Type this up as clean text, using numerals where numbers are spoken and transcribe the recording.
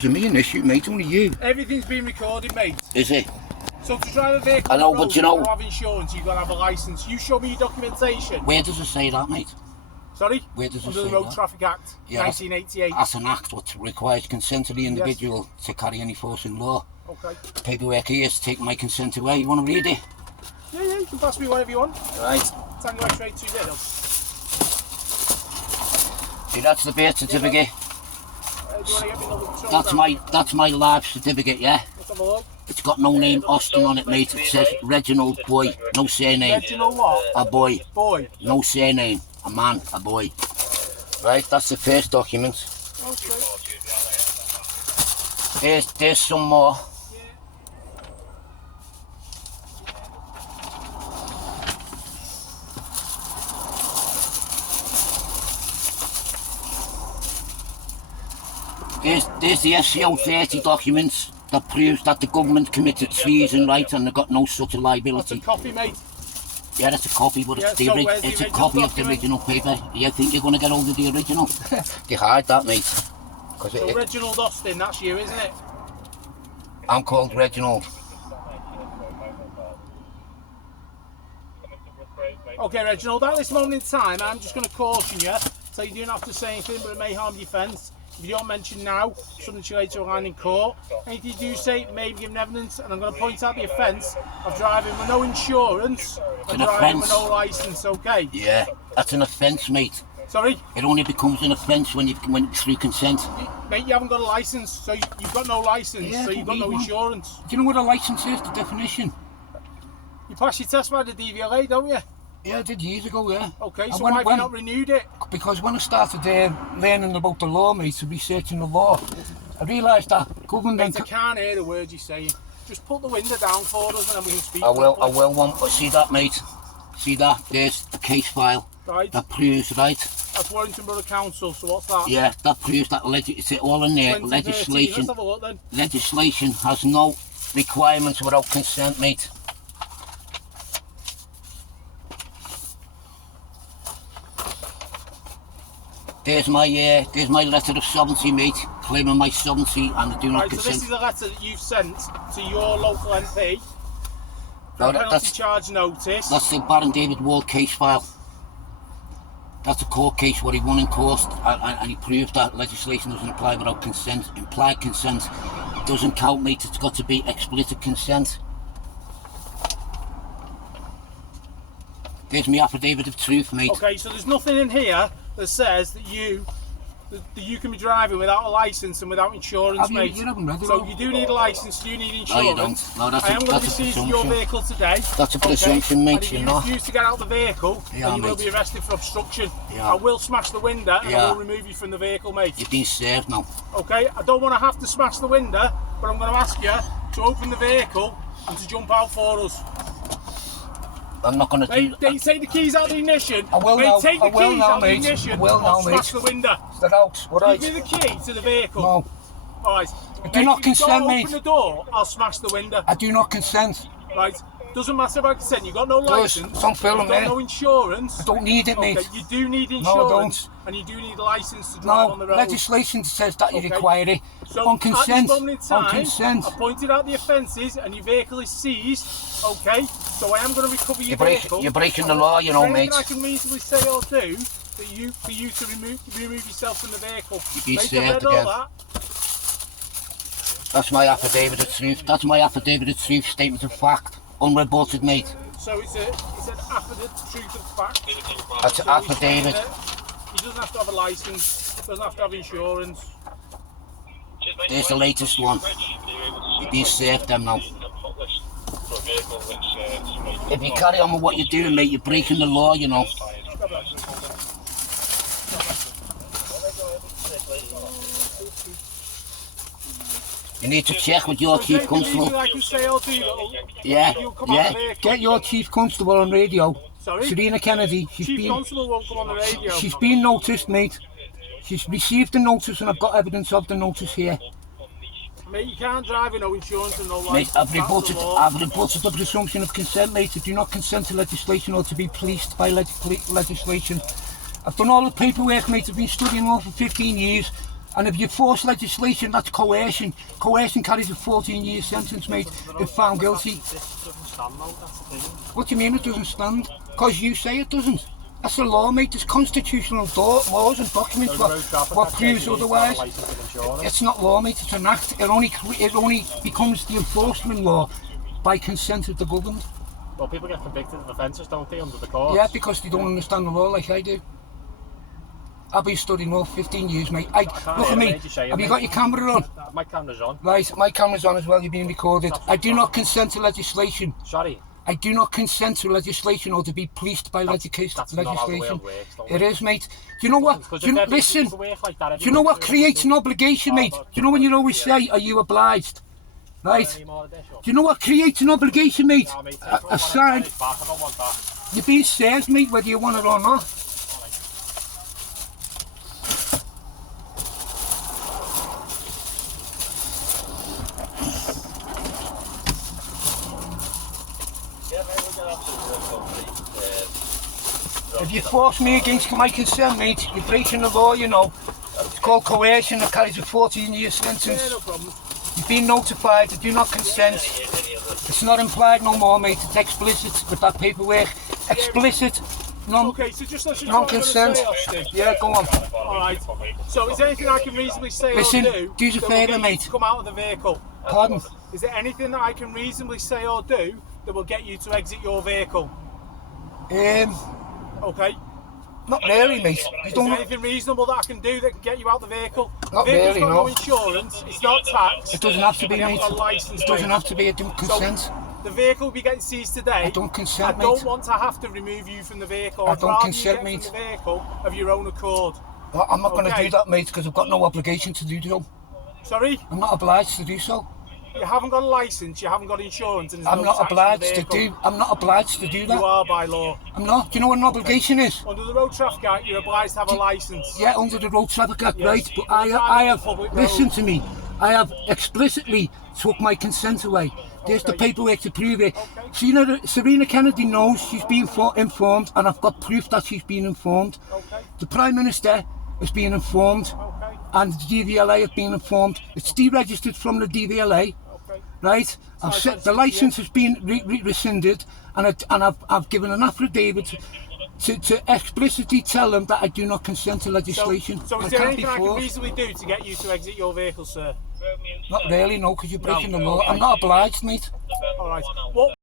To me an issue, mate, only you. Everything's been recorded, mate. Is it? So to drive a vehicle I know, on the road, but you know... to have insurance, you've got to have a licence. You show me your documentation. Where does it say that, mate? Sorry? Where does it Under say the Road that? Traffic Act, Yeah, 1988. That's an act which requires consent of the individual to carry any force in law. Okay. Paperwork here is to take my consent away. You want to read it? Yeah, you can pass me whatever you want. Right. Tango X-ray 2 0. See, that's the birth certificate. Do you want to get me another That's my life certificate, yeah? Let's have a look. It's got no name Austin on it, mate. It says Reginald Boy, no surname. Reginald what? A boy. Boy. No surname. A man, a boy. Right, that's the first document. Okay. There's some more. There's the SCO 30 documents that proves that the government committed treason, right, and they've got no such a liability. That's a copy, mate. Yeah, that's a copy, but Yeah, it's a copy of the original paper. You think you're going to get hold of the original? They hide that, mate. So Reginald Austin, that's you, isn't it? I'm called Reginald. Okay, Reginald, at this moment in time, I'm just going to caution you, so you don't have to say anything, but it may harm your fence. If you don't mention now, something to later on in court. Anything you do say may be given evidence, and I'm going to point out the offence of driving with no insurance and driving with no licence, okay? Yeah, that's an offence, mate. Sorry? It only becomes an offence when it's through consent. Mate, you haven't got a licence, so you've got no licence, so you've got no insurance. Do you know what a licence is, the definition? You pass your test by the DVLA, don't you? Yeah, I did years ago, yeah. Okay, so why have you not renewed it? Because when I started learning about the law, mate, researching the law, I realised that government... Mate, I can't hear the words you're saying. Just put the window down for us and then we can speak. I will, see that, mate? See that? There's the case file. Right. That proves, right? That's Warrington Borough Council, so what's that? Yeah, that proves that, it's all in there, legislation. Let's have a look then. Legislation has no requirements without consent, mate. There's my letter of sovereignty, mate, claiming my sovereignty, and I do not consent. So this is a letter that you've sent to your local MP for a penalty charge notice. That's the Baron David Ward case file. That's a court case where he won in court, and he proved that legislation doesn't apply without consent. Implied consent doesn't count, mate. It's got to be explicit consent. There's my affidavit of truth, mate. Okay, so there's nothing in here that says that you can be driving without a licence and without insurance, mate. You haven't read it. So you do need a licence, you need insurance. No, you don't. No, that's I am going to be seizing your vehicle today. That's a presumption, mate. And if you refuse to get out of the vehicle, then you will be arrested for obstruction. Yeah. I will smash the window and I will remove you from the vehicle, mate. You've been served now. Okay, I don't want to have to smash the window, but I'm going to ask you to open the vehicle and to jump out for us. I'm not going to do that. They take the keys out of the ignition. I will now. Take the keys out of the ignition. I'll smash the window. Get out. Alright. Give me the key to the vehicle. No. Alright. I do not consent, mate. Open the door, I'll smash the window. I do not consent. Right. Doesn't matter if I consent. You've got no licence. Don't film You've got no insurance. I don't need it, mate. You do need insurance. No, I don't. And you do need a licence to drive on the road. Legislation says that you require it. So on consent. At this moment in time, on consent. I pointed out the offences and your vehicle is seized. Okay. So I am going to recover your vehicle. You're breaking the law, you know, mate. I can reasonably say or do that for you to remove yourself from the vehicle. You'd be served again. That's my affidavit of truth. That's my affidavit of truth, statement of fact. Unrebutted, mate. So it's an affidavit, truth of fact. That's an affidavit. He doesn't have to have a licence, doesn't have to have insurance. There's the latest one. You've been served them now. If you carry on with what you're doing, mate, you're breaking the law, you know. You need to check with your chief constable. Yeah. Get your chief constable on radio. Sorry? Serena Kennedy. Chief constable won't come on the radio. She's been noticed, mate. She's received the notice, and I've got evidence of the notice here. Mate, you can't drive with no insurance and no licence. Mate, I've rebutted the presumption of consent, mate. I do not consent to legislation or to be policed by legislation. I've done all the paperwork, mate. I've been studying law for 15 years. And if you force legislation, that's coercion. Coercion carries a 14-year sentence, mate, if found guilty. This doesn't stand though, that's the thing. What do you mean it doesn't stand? Because you say it doesn't. That's the law, mate. There's constitutional laws and documents what proves otherwise. It's not law, mate. It's an act. It only becomes the enforcement law by consent of the government. Well, people get convicted of offences, don't they, under the courts? Yeah, because they don't understand the law like I do. I've been studying law 15 years, mate. Look at me. Have you got your camera on? My camera's on. Right, my camera's on as well. You're being recorded. I do not consent to legislation. Sorry. I do not consent to legislation or to be policed by legislation. Not how the world works, It is, mate. Do you know what? Listen. Do you know what creates an obligation, mate? Do you know when you always say, "Are you obliged?" Right? Do you know what creates an obligation, mate? A sign. You're being served, mate, whether you want it or not. If you force me against my consent, mate, you're breaking the law, you know. It's called coercion, it carries a 14-year sentence. Yeah, no problem. You've been notified, I do not consent. It's not implied no more, mate, it's explicit with that paperwork. Explicit, okay, so just listen to non-consent. what I'm gonna say, Yeah, go on. Alright, so is there anything I can reasonably say Listen, or do do us a that will favour, get you mate. to come out of the vehicle? Pardon? Is there anything that I can reasonably say or do that will get you to exit your vehicle? Okay. Not really, mate. Is there anything reasonable that I can do that can get you out the vehicle? Not The vehicle's really, got no. no insurance, it's not taxed. It doesn't have to be, and you mate. haven't got a licence, It doesn't mate. have to be, I don't consent. So, the vehicle will be getting seized today. I don't consent, I don't mate. want to have to remove you from the vehicle. I I'd don't rather consent, you mate. get from the vehicle of your own accord. I'm not going to Okay. do that, mate, because I've got no obligation to do so. Sorry? I'm not obliged to do so. You haven't got a licence, you haven't got insurance, and there's I'm no not tax on the obliged to vehicle. I'm not obliged to do You that. are by law. I'm not. Do you know what an obligation is? Under the Road Traffic Act, you're obliged to have a licence. Yeah, under the Road Traffic Act, Yes. right? But You're driving I on have, public listen road. to me, I have explicitly took my consent away. There's the Okay. paperwork to prove it. Okay. Serena Kennedy knows she's been informed, and I've got proof that she's been informed. Okay. The Prime Minister has been informed, Okay. and the DVLA have been informed. It's deregistered from the DVLA. Okay. Right, I've said the license has been rescinded, and I've given an affidavit to explicitly tell them that I do not consent to legislation. So I is there can't be anything I can forced. reasonably do to get you to exit your vehicle, sir? Not really, no, because you're breaking No, the law. okay. I'm not obliged, mate. Alright. What